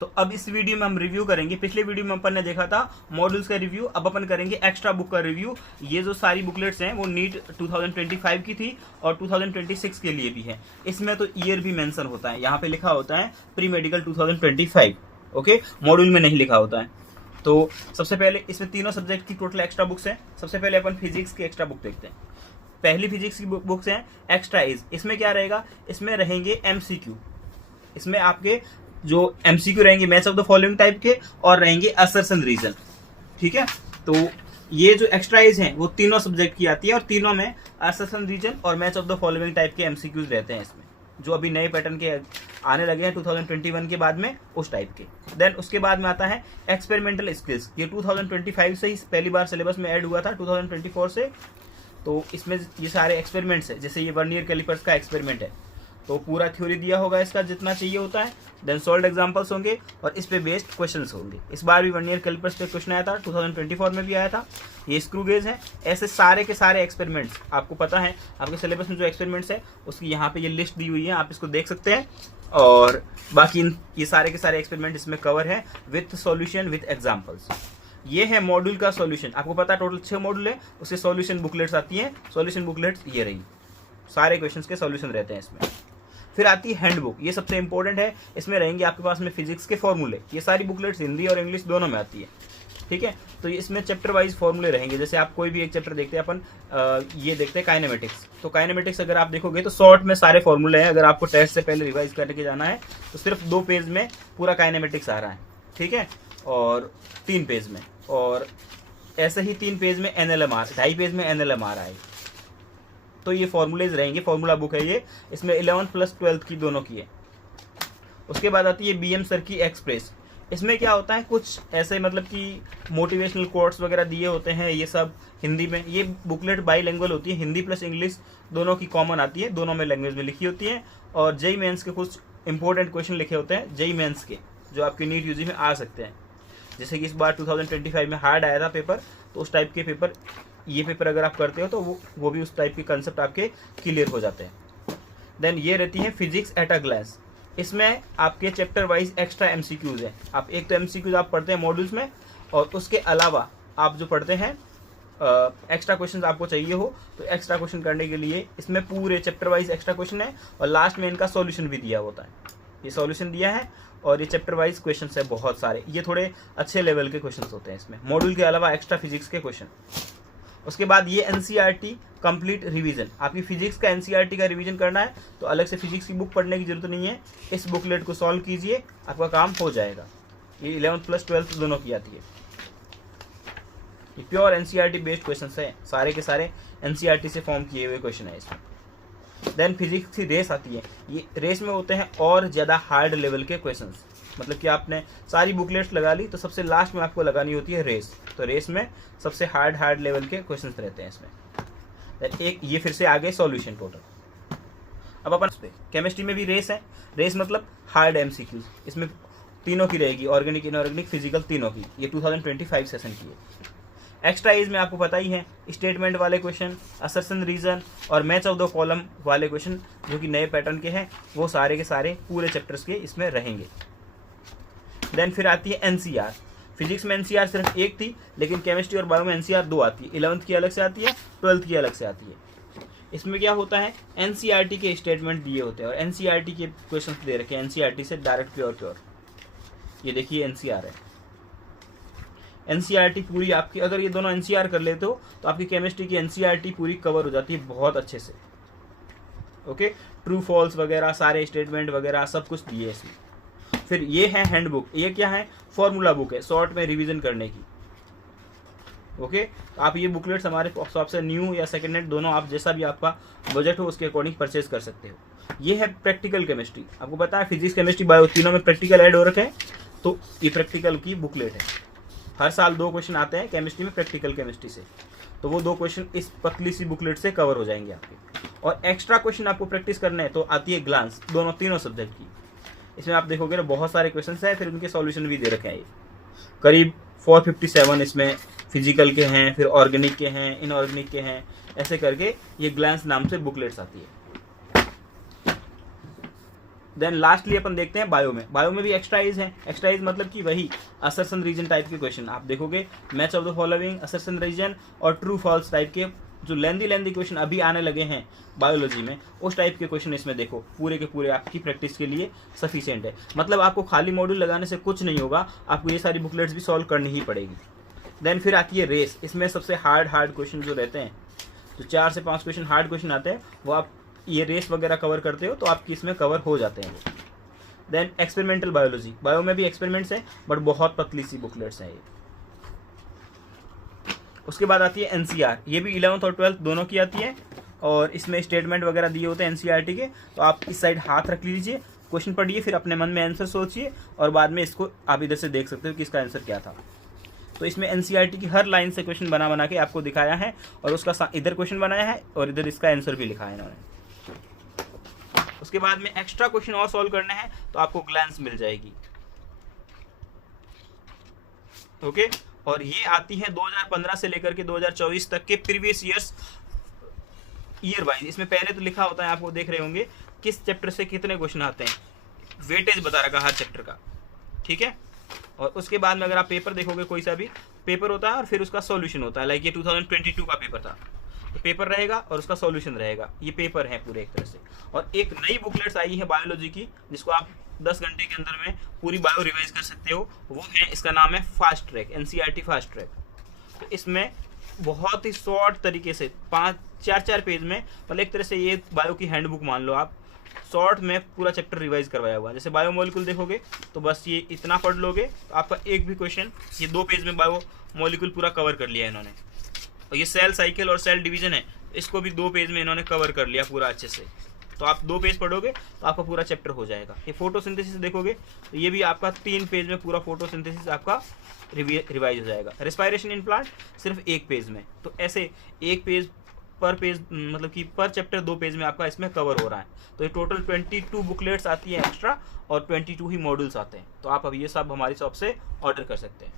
तो अब इस वीडियो में हम रिव्यू करेंगे। पिछले वीडियो में अपन ने देखा था मॉड्यूल्स का रिव्यू, अब अपन करेंगे एक्स्ट्रा बुक का रिव्यू। ये जो सारी बुकलेट्स हैं वो नीट 2025 की थी और 2026 के लिए भी है। इसमें तो ईयर भी मेंशन होता है, यहाँ पे लिखा होता है प्री मेडिकल 2025, ओके, मॉड्यूल में नहीं लिखा होता है। तो सबसे पहले इसमें तीनों सब्जेक्ट की टोटल एक्स्ट्रा बुक्स हैं। सबसे पहले अपन फिजिक्स की एक्स्ट्रा बुक देखते हैं। पहली फिजिक्स की बुक्स हैं एक्स्ट्रा एज। इसमें क्या रहेगा, इसमें रहेंगे एमसीक्यू। इसमें आपके जो एमसीक्यू रहेंगे match of the following type के और रहेंगे असर्शन रीजन, ठीक है। तो ये जो एक्स्ट्रा एज हैं वो तीनों सब्जेक्ट की आती है और तीनों में असर्शन रीजन और match of the following type के एमसीक्यूज रहते हैं इसमें, जो अभी नए पैटर्न के आने लगे हैं 2021 के बाद में, उस टाइप के। देन उसके बाद में आता है एक्सपेरिमेंटल स्किल्स। ये 2025 से ही पहली बार सिलेबस में ऐड हुआ था, 2024 से। तो इसमें ये सारे एक्सपेरिमेंट्स है, जैसे ये वर्नियर कैलिपर्स का एक्सपेरिमेंट है, तो पूरा थ्योरी दिया होगा इसका जितना चाहिए होता है। देन सॉल्व एग्जांपल्स होंगे और इस पे बेस्ड क्वेश्चंस होंगे। इस बार भी वर्नियर कैलिपर्स पे क्वेश्चन आया था, 2024 में भी आया था। ये स्क्रू गेज है। ऐसे सारे के सारे एक्सपेरिमेंट्स आपको पता है, आपके सिलेबस में जो एक्सपेरिमेंट्स है उसकी यहाँ पे ये लिस्ट दी हुई है, आप इसको देख सकते हैं। और बाकी ये सारे के सारे एक्सपेरिमेंट इसमें कवर है विथ सॉल्यूशन विथ एग्जाम्पल्स। ये है मॉड्यूल का सॉल्यूशन। आपको पता है टोटल 6 मॉड्यूल है, उससे सॉल्यूशन बुकलेट्स आती हैं। सॉल्यूशन बुकलेट्स ये रही, सारे क्वेश्चंस के सॉल्यूशन रहते हैं इसमें। फिर आती है हैंडबुक, ये सबसे इंपॉर्टेंट है। इसमें रहेंगे आपके पास में फिजिक्स के फॉर्मूले। ये सारी बुकलेट्स हिंदी और इंग्लिश दोनों में आती है, ठीक है। तो इसमें चैप्टर वाइज फॉर्मूले रहेंगे। जैसे आप कोई भी एक चैप्टर देखते हैं अपन, ये देखते हैं काइनेमेटिक्स। तो काइनेमेटिक्स अगर आप देखोगे तो शॉर्ट में सारे फॉर्मूले हैं। अगर आपको टेस्ट से पहले रिवाइज करके जाना है तो सिर्फ 2 पेज में पूरा काइनेमेटिक्स आ रहा है, ठीक है, और 3 पेज में, और ऐसे ही 3 पेज में एनएलएमआर, 2.5 पेज में एनएलएमआर आएगा। तो ये फॉर्मूलेज रहेंगे, फॉर्मूला बुक है ये। इसमें 11th प्लस 12th की दोनों की है। उसके बाद आती है बीएम सर की एक्सप्रेस। इसमें क्या होता है, कुछ ऐसे मतलब कि मोटिवेशनल कोट्स वगैरह दिए होते हैं, ये सब हिंदी में। ये बुकलेट बाईलैंग्वेज होती है, हिंदी प्लस इंग्लिश दोनों की कॉमन आती है, दोनों में लैंग्वेज में लिखी होती है। और जेई मेंस के कुछ इंपॉर्टेंट क्वेश्चन लिखे होते हैं जेई मेंस के, जो आपके नीट यूजी में आ सकते हैं। जैसे कि इस बार 2025 में हार्ड आया था पेपर, तो उस टाइप के पेपर, ये पेपर अगर आप करते हो तो वो भी उस टाइप के कंसेप्ट आपके क्लियर हो जाते हैं। देन ये रहती है फिजिक्स एट अ ग्लांस। इसमें आपके चैप्टर वाइज एक्स्ट्रा एमसीक्यूज है। आप एक तो एमसीक्यूज आप पढ़ते हैं मॉड्यूल्स में, और उसके अलावा आप जो पढ़ते हैं एक्स्ट्रा क्वेश्चन आपको चाहिए हो तो एक्स्ट्रा क्वेश्चन करने के लिए इसमें पूरे चैप्टर वाइज एक्स्ट्रा क्वेश्चन है, और लास्ट में इनका सॉल्यूशन भी दिया होता है। ये सॉल्यूशन दिया है और ये चैप्टर वाइज क्वेश्चंस है बहुत सारे। ये थोड़े अच्छे लेवल के क्वेश्चंस होते हैं इसमें, मॉड्यूल के अलावा एक्स्ट्रा फिजिक्स के क्वेश्चन। उसके बाद ये एनसीईआरटी कंप्लीट रिवीजन। आपकी फिजिक्स का एनसीईआरटी का रिवीजन करना है तो अलग से फिजिक्स की बुक पढ़ने की जरूरत नहीं है, इस बुकलेट को सॉल्व कीजिए, आपका काम हो जाएगा। ये 11th प्लस 12th दोनों की आती है। ये प्योर एनसीईआरटी बेस्ड क्वेश्चन है, सारे के सारे एनसीईआरटी से फॉर्म किए हुए क्वेश्चन है इसमें। देन फिजिक्स की रेस आती है। ये रेस में होते हैं और ज़्यादा हार्ड लेवल के क्वेश्चंस। मतलब कि आपने सारी बुकलेट्स लगा ली तो सबसे लास्ट में आपको लगानी होती है रेस। तो रेस में सबसे हार्ड लेवल के क्वेश्चंस रहते हैं इसमें। देन एक ये फिर से आगे सॉल्यूशन टोटल। अब अपन केमिस्ट्री में भी रेस है। रेस मतलब हार्ड एमसीक्यूज। इसमें तीनों की रहेगी, ऑर्गेनिक, इनऑर्गेनिक, फिजिकल, तीनों की। ये 2025 सेशन की है। एक्स्ट्रा एज में आपको पता ही है, स्टेटमेंट वाले क्वेश्चन, असर्शन रीजन और मैच ऑफ द कॉलम वाले क्वेश्चन जो कि नए पैटर्न के हैं, वो सारे के सारे पूरे चैप्टर्स के इसमें रहेंगे। देन फिर आती है एनसीआर। फिजिक्स में एनसीआर सिर्फ एक थी, लेकिन केमिस्ट्री और बायो में एनसीआर 2 आती है। 11th की अलग से आती है, 12th की अलग से आती है। इसमें क्या होता है, एनसीईआरटी के स्टेटमेंट दिए होते हैं और एनसीईआरटी के क्वेश्चन दे रखे हैं एनसीईआरटी से डायरेक्ट प्योर। ये देखिए एनसीआर है। एनसीईआरटी पूरी आपकी, अगर ये दोनों एनसीआर कर लेते हो तो आपकी केमिस्ट्री की एनसीईआरटी पूरी कवर हो जाती है बहुत अच्छे से, ओके। ट्रू फॉल्स वगैरह सारे स्टेटमेंट वगैरह सब कुछ दिए इसमें। फिर ये है हैंडबुक। ये क्या है, फॉर्मूला बुक है, शॉर्ट में रिवीजन करने की, ओके। आप ये बुकलेट्स हमारे शॉप से न्यू या सेकेंड हैंड दोनों, आप जैसा भी आपका बजट हो उसके अकॉर्डिंग परचेज कर सकते हो। ये है प्रैक्टिकल केमिस्ट्री। आपको पता है फिजिक्स, केमिस्ट्री, बायो तीनों में प्रैक्टिकल ऐड हो रखे हैं, तो ये प्रैक्टिकल की बुकलेट है। हर साल 2 क्वेश्चन आते हैं केमिस्ट्री में, प्रैक्टिकल केमिस्ट्री से, तो वो 2 क्वेश्चन इस पतली सी बुकलेट से कवर हो जाएंगे आपके। और एक्स्ट्रा क्वेश्चन आपको प्रैक्टिस करना है तो आती है ग्लांस, तीनों सब्जेक्ट की। इसमें आप देखोगे ना बहुत सारे क्वेश्चन है, फिर उनके सॉल्यूशन भी दे रखे हैं। करीब 457 इसमें फिजिकल के हैं, फिर ऑर्गेनिक के हैं, इनऑर्गेनिक के हैं, ऐसे करके ये ग्लांस नाम से बुकलेट्स आती है। देन लास्टली अपन देखते हैं बायो में। बायो में भी एक्सरसाइज है। एक्सरसाइज मतलब कि वही असर्शन रीजन टाइप के क्वेश्चन आप देखोगे, match of the following, assertion reason और ट्रू फॉल्स टाइप के जो लेंदी क्वेश्चन अभी आने लगे हैं बायोलॉजी में, उस टाइप के क्वेश्चन इसमें देखो पूरे के पूरे आपकी प्रैक्टिस के लिए सफिशिएंट है। मतलब आपको खाली मॉड्यूल लगाने से कुछ नहीं होगा, आपको ये सारी बुकलेट्स भी सॉल्व करनी ही पड़ेगी। देन फिर आती है रेस। इसमें सबसे हार्ड क्वेश्चन जो रहते हैं, जो 4 से 5 क्वेश्चन हार्ड क्वेश्चन आते हैं, वो आप ये रेस वगैरह कवर करते हो तो आपकी इसमें कवर हो जाते हैं। देन एक्सपेरिमेंटल बायोलॉजी, बायो में भी एक्सपेरिमेंट्स हैं बट बहुत पतली सी बुकलेट्स हैं ये। उसके बाद आती है एनसीआर, ये भी 11th और 12th दोनों की आती है और इसमें स्टेटमेंट वगैरह दिए होते हैं एनसीईआरटी के। तो आप इस साइड हाथ रख लीजिए, क्वेश्चन पढ़िए, फिर अपने मन में आंसर सोचिए और बाद में इसको आप इधर से देख सकते हो कि इसका आंसर क्या था। तो इसमें एनसीईआरटी की हर लाइन से क्वेश्चन बना के आपको दिखाया है और उसका इधर क्वेश्चन बनाया है और इधर इसका आंसर भी लिखा है इन्होंने। उसके बाद में एक्स्ट्रा क्वेश्चन और सॉल्व करने हैं तो आपको ग्लैंस मिल जाएगी। ओके, और ये आती है 2015 से लेकर के 2024 तक के प्रीवियस ईयर्स ईयर वाइज। इसमें पहले तो लिखा होता है, आपको देख रहे होंगे किस चैप्टर से कितने क्वेश्चन आते हैं, वेटेज बता रखा हर चैप्टर का, ठीक है। और उसके बाद में अगर आप पेपर देखोगे, कोई सा भी पेपर होता है और फिर उसका सॉल्यूशन होता है। लाइक ये 2022 का पेपर था, तो पेपर रहेगा और उसका सॉल्यूशन रहेगा। ये पेपर है पूरे एक तरह से। और एक नई बुकलेट्स आई है बायोलॉजी की, जिसको आप 10 घंटे के अंदर में पूरी बायो रिवाइज कर सकते हो। वो है, इसका नाम है fast track, NCERT fast track. तो इसमें बहुत ही शॉर्ट तरीके से 4 पेज में, मतलब एक तरह से ये बायो की हैंडबुक मान लो आप, शॉर्ट में पूरा चैप्टर रिवाइज करवाया हुआ है। जैसे बायो मॉलिक्यूल देखोगे तो बस ये इतना पढ़ लोगे तो आपका एक भी क्वेश्चन, ये 2 पेज में बायो मॉलिक्यूल पूरा कवर कर लिया है इन्होंने। और ये सेल साइकिल और सेल डिवीजन है, इसको भी 2 पेज में इन्होंने कवर कर लिया पूरा अच्छे से। तो आप 2 पेज पढ़ोगे तो आपका पूरा चैप्टर हो जाएगा। ये फोटोसिंथेसिस देखोगे तो ये भी आपका 3 पेज में पूरा फोटोसिंथेसिस आपका रिवाइज हो जाएगा। रेस्पिरेशन इन प्लांट सिर्फ 1 पेज में। तो ऐसे 1 पेज पर पेज, मतलब कि पर चैप्टर 2 पेज में आपका इसमें कवर हो रहा है। तो ये टोटल 22 बुकलेट्स आती है एक्स्ट्रा और 22 ही मॉड्यूल्स आते हैं। तो आप अब ये सब हमारी शॉप से ऑर्डर कर सकते हैं।